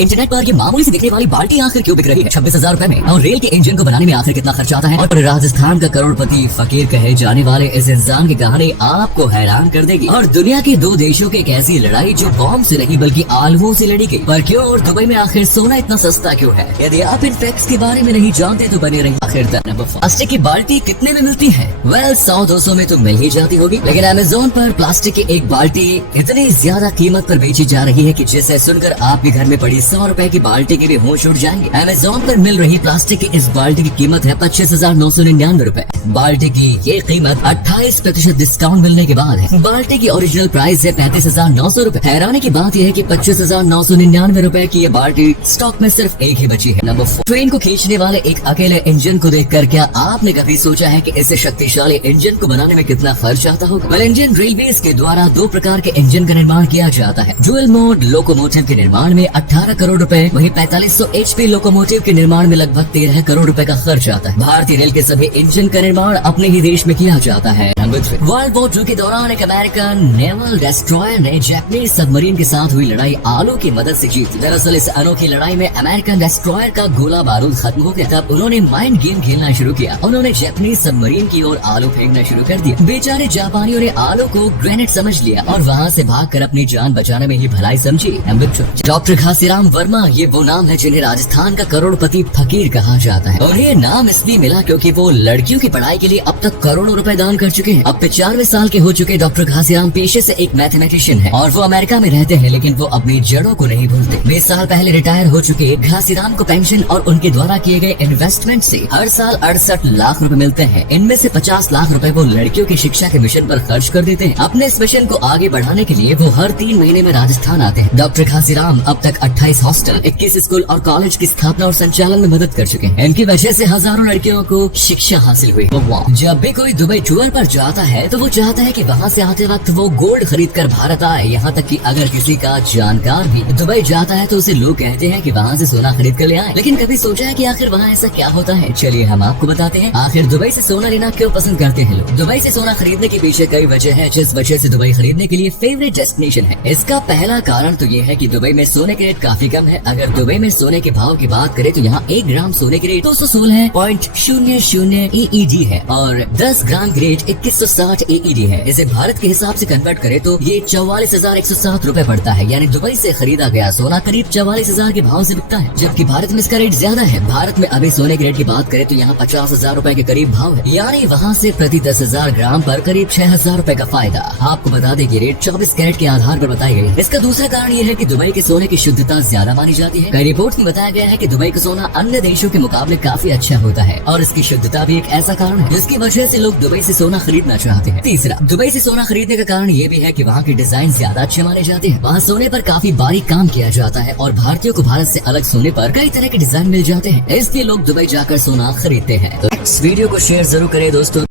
Internet पर ये मामूली से दिखने वाली बाल्टी आखिर क्यों बिक रही है 26,000 रुपए में? और रेल के इंजन को बनाने में आखिर कितना खर्च आता है? और राजस्थान का करोड़पति फकीर कहे जाने वाले इस इंसान की कहानी आपको हैरान कर देगी। और दुनिया के दो देशों की एक ऐसी लड़ाई जो बॉम्ब से नहीं बल्कि आलुओं से लड़ी गई। पर क्यों और दुबई में आखिर सोना इतना सस्ता क्यों है? यदि आप इन फैक्ट्स के बारे में नहीं जानते तो बने रहिए आखिर तक। प्लास्टिक की बाल्टी कितने में मिलती है? वेल 100-200 में तो मिल ही जाती होगी, लेकिन अमेज़न पर प्लास्टिक की एक बाल्टी इतनी ज्यादा कीमत पर बेची जा रही है कि जिसे सुनकर आपके घर में पड़ी 100 रुपए की बाल्टी के भी होश उड़ जाएंगे। अमेज़न पर मिल रही प्लास्टिक की इस बाल्टी की कीमत है 25,999 रुपए। बाल्टी की ये कीमत 28% डिस्काउंट मिलने के बाद है। बाल्टी की ओरिजिनल प्राइस है 35,900 रुपए। हैरानी की बात यह है कि 25,999 रुपए की ये बाल्टी स्टॉक में सिर्फ एक ही बची है। नंबर 4, ट्रेन को खींचने वाले एक अकेले इंजन को देखकर क्या आपने कभी सोचा है कि इस शक्तिशाली इंजन को बनाने में कितना खर्च आता होगा? वेल, इंडियन रेलवेज के द्वारा 2 प्रकार के इंजन का निर्माण किया जाता है। डुअल मोड लोकोमोटिव के निर्माण में 18 करोड़ रुपए, वहीं 4500 HP लोकोमोटिव के निर्माण में लगभग 13 करोड़ रुपए का खर्च आता है। भारतीय रेल के सभी इंजन का निर्माण अपने ही देश में किया जाता है। नंबर 3, वर्ल्ड वॉर 2 के दौरान एक अमेरिकन नेवल डिस्ट्रॉयर ने जापानीज सबमरीन के साथ हुई लड़ाई आलू की मदद से जीती। दरअसल इस अनोखी लड़ाई में अमेरिकन डिस्ट्रॉयर का गोला बारूद खत्म हो गया। तब उन्होंने माइंड गेम खेलना शुरू किया। उन्होंने जापानीज सबमरीन की ओर आलू फेंकना शुरू कर दिया। बेचारे जापानियों ने आलू को ग्रेनेड समझ लिया और वहाँ से भागकर अपनी जान बचाने में ही भलाई समझी। नंबर 4, डॉक्टर घासीराम वर्मा ये वो नाम है जिन्हें राजस्थान का करोड़पति फकीर कहा जाता है। और ये नाम इसलिए मिला क्योंकि वो लड़कियों की पढ़ाई के लिए अब तक करोड़ों रुपए दान कर चुके हैं। अब 95 साल के हो चुके डॉक्टर घासीराम पेशे से एक मैथमेटिशियन है और वो अमेरिका में रहते हैं, लेकिन वो अपनी जड़ों को नहीं भूलते। 20 साल पहले रिटायर हो चुके घासीराम को पेंशन और उनके द्वारा किए गए इन्वेस्टमेंट से हर साल 68 लाख रुपए मिलते हैं। इनमें से 50 लाख रुपए वो लड़कियों की शिक्षा के मिशन पर खर्च कर देते हैं। अपने इस मिशन को आगे बढ़ाने के लिए वो हर 3 महीने में राजस्थान आते हैं। डॉक्टर घासीराम अब तक 28 हॉस्टल, 21 स्कूल और कॉलेज की स्थापना और संचालन में मदद कर चुके हैं। इनकी वजह से हजारों लड़कियों को शिक्षा हासिल हुई। जब भी कोई दुबई टूर पर जाता है तो वो चाहता है कि वहाँ से आते वक्त वो गोल्ड खरीद कर भारत आए। यहाँ तक कि अगर किसी का जानकार भी दुबई जाता है तो उसे लोग कहते हैं कि वहाँ से सोना खरीद कर ले आए। लेकिन कभी सोचा है कि आखिर वहाँ ऐसा क्या होता है? चलिए हम आपको बताते हैं आखिर दुबई से सोना लेना क्यों पसंद करते हैं लोग। दुबई से सोना खरीदने के पीछे कई वजह है जिस वजह से दुबई खरीदने के लिए फेवरेट डेस्टिनेशन है। इसका पहला कारण तो ये है कि दुबई में सोने के रेट काफी कम है। अगर दुबई में सोने के भाव की बात करें तो यहाँ 1 ग्राम सोने के रेट 216.00 AED है और 10 ग्राम की रेट 2160 AED है। इसे भारत के हिसाब से कन्वर्ट करें तो ये 44,107 रुपए पड़ता है। यानी दुबई से खरीदा गया सोना करीब 44,000 के भाव से बिकता है, जबकि भारत में इसका रेट ज्यादा है। भारत में अभी सोने के रेट की बात करें तो यहाँ 50,000 रुपए के करीब भाव है। यानी वहाँ से प्रति 10,000 ग्राम पर करीब 6,000 रुपए का फायदा। आपको बता दें कि रेट 24 कैरेट के आधार पर बताई गई है। इसका दूसरा कारण ये है कि दुबई के सोने की शुद्धता ज्यादा मानी जाती है। कई रिपोर्ट में बताया गया है कि दुबई का सोना अन्य देशों के मुकाबले काफी अच्छा होता है और इसकी शुद्धता भी एक ऐसा कारण है जिसकी वजह से लोग दुबई से सोना खरीदना चाहते हैं। तीसरा, दुबई से सोना खरीदने का कारण ये भी है कि वहाँ के डिजाइन ज्यादा अच्छे माने जाते हैं। वहाँ सोने पर काफी बारीक काम किया जाता है और भारतीयों को भारत से अलग सोने पर कई तरह के डिजाइन मिल जाते हैं। इसलिए लोग दुबई जाकर सोना खरीदते हैं। तो इस वीडियो को शेयर जरूर करें दोस्तों।